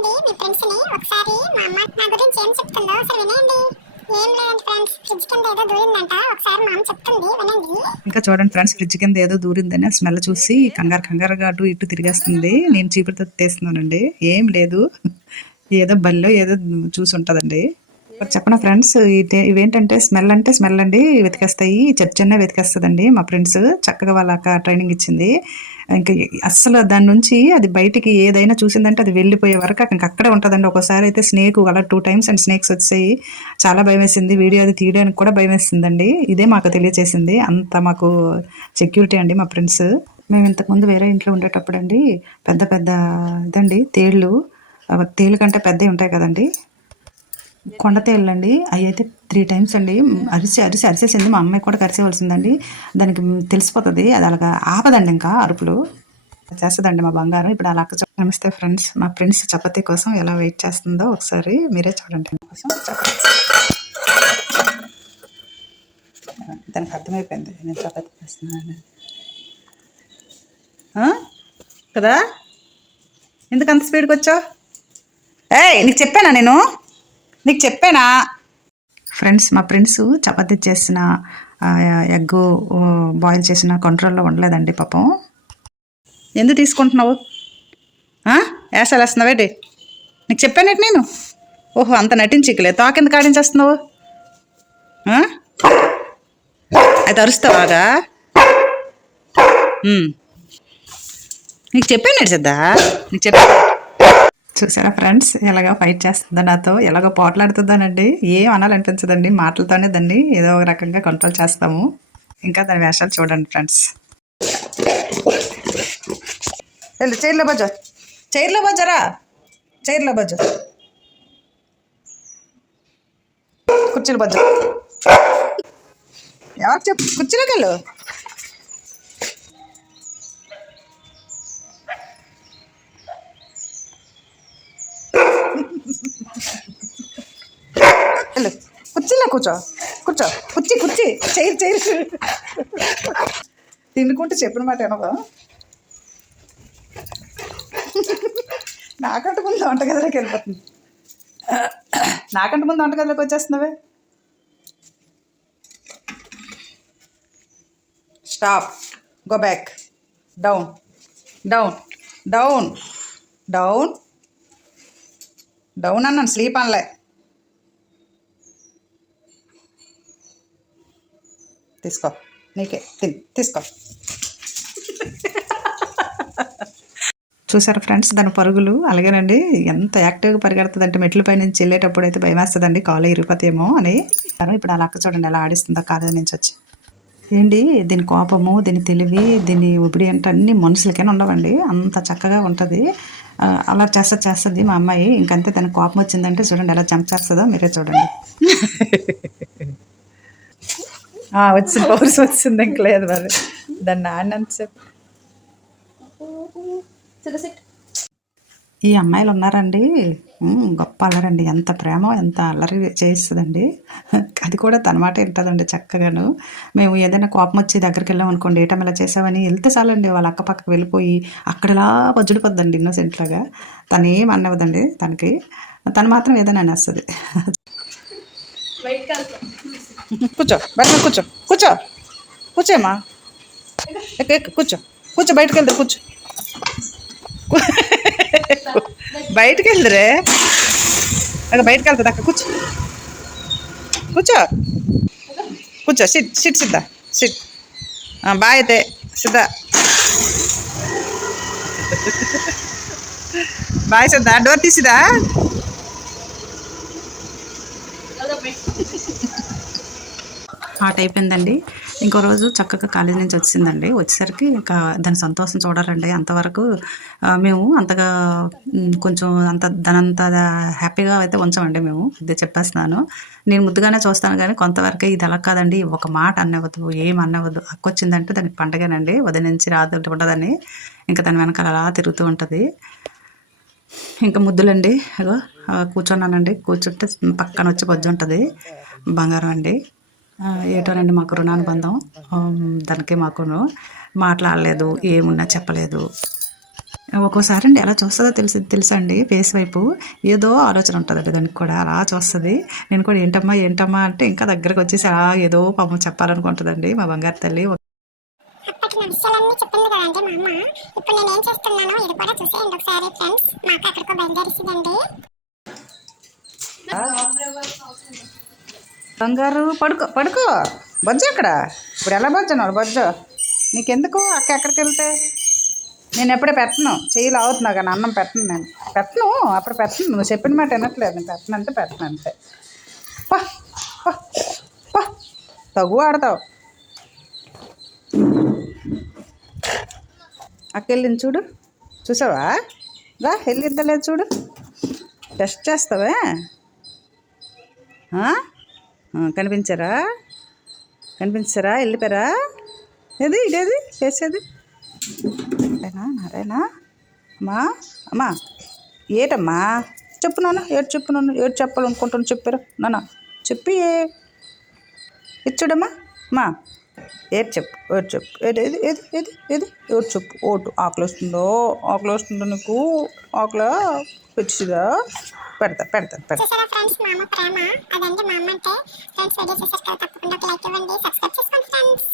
అడిగానండి మీ ఫ్రెండ్స్ ని ఒకసారి మా అమ్మ నా గురించి ఏం చెప్తుందో ఒకసారి వినండి. ఏం లేదండి ఫ్రెండ్స్, ఫ్రిడ్జ్ కింద ఏదో దూరిందంట. ఒకసారి మా అమ్మ చెప్తుంది వినండి. ఇంకా చూడండి ఫ్రెండ్స్, ఫ్రిడ్జ్ కింద ఏదో దూరిందని ఆ స్మెల్ చూసి కంగారుగా అటు ఇటు తిరిగేస్తుంది. నేను చీపురుతో తీస్తున్నానండి. ఏం లేదు, ఏదో బల్లో ఏదో చూసి ఉంటుందండి. చెప్పనా ఫ్రెండ్స్, ఇవేంటంటే స్మెల్ అంటే స్మెల్ అండి, వెతికేస్తాయి. చిన్న వెతికేస్తుందండి. మా ఫ్రెండ్స్ చక్కగా వాళ్ళ అక్క ట్రైనింగ్ ఇచ్చింది. ఇంకా అస్సలు దాని నుంచి అది బయటికి ఏదైనా చూసిందంటే అది వెళ్ళిపోయే వరకు ఇంకా అక్కడే ఉంటుందండి. ఒకసారి అయితే స్నేక్ అలా 2 times అండ్ స్నేక్స్ వచ్చాయి. చాలా భయం వేసింది. వీడియో అది తీయడానికి కూడా భయం వేసిందండి. ఇదే మాకు తెలియచేసింది. అంత మాకు సెక్యూరిటీ అండి మా ఫ్రెండ్స్. మేము ఇంతకుముందు వేరే ఇంట్లో ఉండేటప్పుడు అండి పెద్ద పెద్ద ఇదండి తేళ్ళు, తేలు కంటే పెద్దవి ఉంటాయి కదండి, కొండ తేళ్ళండి. అవి అయితే 3 times అండి అరిసేసింది. మా అమ్మాయి కూడా కరిసేవలసిందండి. దానికి తెలిసిపోతుంది, అది అలాగా ఆపదండి ఇంకా అరుపులు చేస్తుందండి మా బంగారం. ఇప్పుడు అలా నమస్తే ఫ్రెండ్స్, మా ఫ్రెండ్స్ చపాతీ కోసం ఎలా వెయిట్ చేస్తుందో ఒకసారి మీరే చూడండి. కోసం దానికి అర్థమైపోయింది నేను చపాతీ చేస్తున్నాను కదా. ఎందుకు అంత స్పీడ్కి వచ్చావు? నీకు చెప్పానా నీకు చెప్పానా? ఫ్రెండ్స్, మా ఫ్రెండ్స్ చపాతీ చేసిన ఎగ్ బాయిల్ చేసిన కంట్రోల్లో ఉండలేదండి పాపం. ఎందుకు తీసుకుంటున్నావు? వేసాలు వేస్తున్నావేటి? నీకు చెప్పానేటి నేను. ఓహో, అంత నటించికలే, తోకెందుకు ఆడించేస్తున్నావు? అయితే అరుస్తావాగా? నీకు చెప్పానేటి సిద్ధా, నీకు చెప్పా. చూసారా ఫ్రెండ్స్, ఎలాగో ఫైట్ చేస్తుందో నాతో, ఎలాగో పోట్లాడుతుందానండి. ఏం అనాలనిపించదండి, మాటలతోనే దాన్ని ఏదో ఒక రకంగా కంట్రోల్ చేస్తాము. ఇంకా దాని వేషాలు చూడండి ఫ్రెండ్స్. వెళ్ళు, చైర్లో బజ్జో, చైర్లో బజ్జరా, చైర్లో బజ్జో, కుర్చీలో బజ్జో. ఎవరు చెప్పు, కుర్చీలోకి వెళ్ళు. కుర్చీలో కూర్చో, కుర్చీ చైర్ తిండుకుంటే చెప్పిన మాట ఏమో. నాకంటే ముందు వంటగదిలోకి వెళ్ళిపోతుంది. నాకంటే ముందు వంటగదిలోకి వచ్చేస్తున్నావే. Stop, go back, down down down down down అన్నాను, స్లీప్ అనలే. తీసుకో, నీకే తీసుకో. చూసారా ఫ్రెండ్స్, దాని పరుగులు అలాగేనండి. ఎంత యాక్టివ్గా పరిగెడుతుంది అంటే మెట్ల పై నుంచి వెళ్ళేటప్పుడు అయితే భయం వేస్తుందండి, కాలు ఇరిగిపోతేమో అని. ఇప్పుడు అలా అక్క చూడండి ఎలా ఆడిస్తుందో కాలేజీ నుంచి వచ్చి. ఏంటి దీని కోపము, దీని తెలివి, దీని ఒబిడి అంటే అన్ని మనుషులకైనా ఉండవండి. అంత చక్కగా ఉంటుంది. అలా చేస్తుంది మా అమ్మాయి. ఇంకంతే, దానికి కోపం వచ్చిందంటే చూడండి ఎలా జంప్ చేస్తుందో మీరే చూడండి. వచ్చింది, పౌరుష వచ్చింది, ఇంక లేదు మరి దాన్ని ఆడినంతసేపు. ఈ అమ్మాయిలు ఉన్నారండి, గొప్ప అల్లరండి. ఎంత ప్రేమ, ఎంత అల్లరి చేయిస్తుందండి. అది కూడా తన మాట వింటుందండి చక్కగాను. మేము ఏదైనా కోపం వచ్చి దగ్గరికి వెళ్ళాం అనుకోండి, ఏటం ఇలా చేసామని వెళ్తే చాలండి వాళ్ళ అక్క పక్కకు వెళ్ళిపోయి అక్కడలా బజ్జుడిపోద్దండి ఇన్నోసెంట్లాగా. తను ఏం అన్నవదండి తనకి, తను మాత్రం ఏదైనా అనేస్తుంది. కూర్చో, బయట కూర్చోమ్మా, కూర్చో బయటకు వెళ్తారు, కూర్చో బయటకు వెళ్దరే, అక్కడ బయటకు వెళ్తుంది అక్క. కూర్చో సిట్ సిద్ధా, సిట్. బాయ్ అయితే సిద్ధా, బాయ్ సిద్ధా, డోర్ తీసిదా. ఆట అయిపోయిందండి. ఇంకో రోజు చక్కగా కాలేజీ నుంచి వచ్చిందండి. వచ్చేసరికి ఇంకా దాని సంతోషం చూడాలండి. అంతవరకు మేము అంతగా కొంచెం దానంత హ్యాపీగా అయితే ఉంచామండి మేము. ఇదే చెప్పేస్తున్నాను. నేను ముద్దుగానే చూస్తాను కానీ కొంతవరకే. ఇది అలా కాదండి, ఒక మాట అన్నవద్దు, ఏం అన్నవద్దు. అక్క వచ్చిందంటే దానికి పండగేనండి. ఉదయం నుంచి రాదు ఉండదని ఇంకా దాని వెనకాల అలా తిరుగుతూ ఉంటుంది. ఇంకా ముద్దులండి, అగో కూర్చున్నానండి. కూర్చుంటే పక్కన వచ్చి బొజ్జు ఉంటుంది. బంగారం అండి. ఏటోనండి మాకు రుణానుబంధం. దానికి మాకును మాట్లాడలేదు, ఏమున్నా చెప్పలేదు. ఒక్కోసారి అండి ఎలా చూస్తుందో తెలుసా అండి ఫేస్ వైపు ఏదో ఆలోచన ఉంటుందండి దానికి కూడా అలా చూస్తుంది. నేను కూడా ఏంటమ్మా ఏంటమ్మా అంటే ఇంకా దగ్గరకు వచ్చేసి అలా ఏదో పాపం చెప్పాలనుకుంటుందండి మా బంగారు తల్లి. అప్పటి నా విషయాలన్నీ చెప్పింది కదండి మా అమ్మ. ఇప్పుడు నేను ఏం చేస్తున్నానో ఇది కూడా చూసేయండి ఒకసారి ఫ్రెండ్స్. మా అక్క ఎక్కడికో బయలుదేరిసిందండి. బంగారు పడుకో పడుకో బొజ్జు అక్కడ ఇప్పుడు ఎలా బొజ్జున్నాడు బొజ్జు నీకెందుకు అక్క ఎక్కడికి వెళ్తే నేను ఎప్పుడే పెట్టను చెయ్యి లాగుతున్నా కానీ అన్నం పెట్టను నేను పెట్టను అప్పుడు పెట్టను నువ్వు చెప్పిన మాట వినట్లేదు నేను పెట్టను అంతే పా పా పా తగు ఆడతావు అక్క వెళ్ళింది చూడు చూసావా రా వెళ్ళిద్దా లేదు చూడు టెస్ట్ చేస్తావే కనిపించారా వెళ్ళిపోయారా ఏది ఇదేది చేసేది నారాయణ అమ్మా అమ్మా ఏటమ్మా చెప్పు నాన్న ఏడు చెప్పాలనుకుంటాను చెప్పారు నాన్న చెప్పి ఇది చూడమ్మా అమ్మా ఏది చెప్పు ఏది ఏది ఏది ఏది ఏది ఏడు చెప్పు ఓటు ఆకలి వస్తుందో నీకు ఆకలి పెచ్చిదా పెడతా చూసారా ఫ్రెండ్స్ మా అమ్మ ప్రేమ. అదండి మా అమ్మ అంటే. ఫ్రెండ్స్ వీడియో చూసారు కదా, తప్పకుండా ఒక లైక్ ఇవ్వండి, సబ్స్క్రైబ్ చేసుకోండి ఫ్రెండ్స్.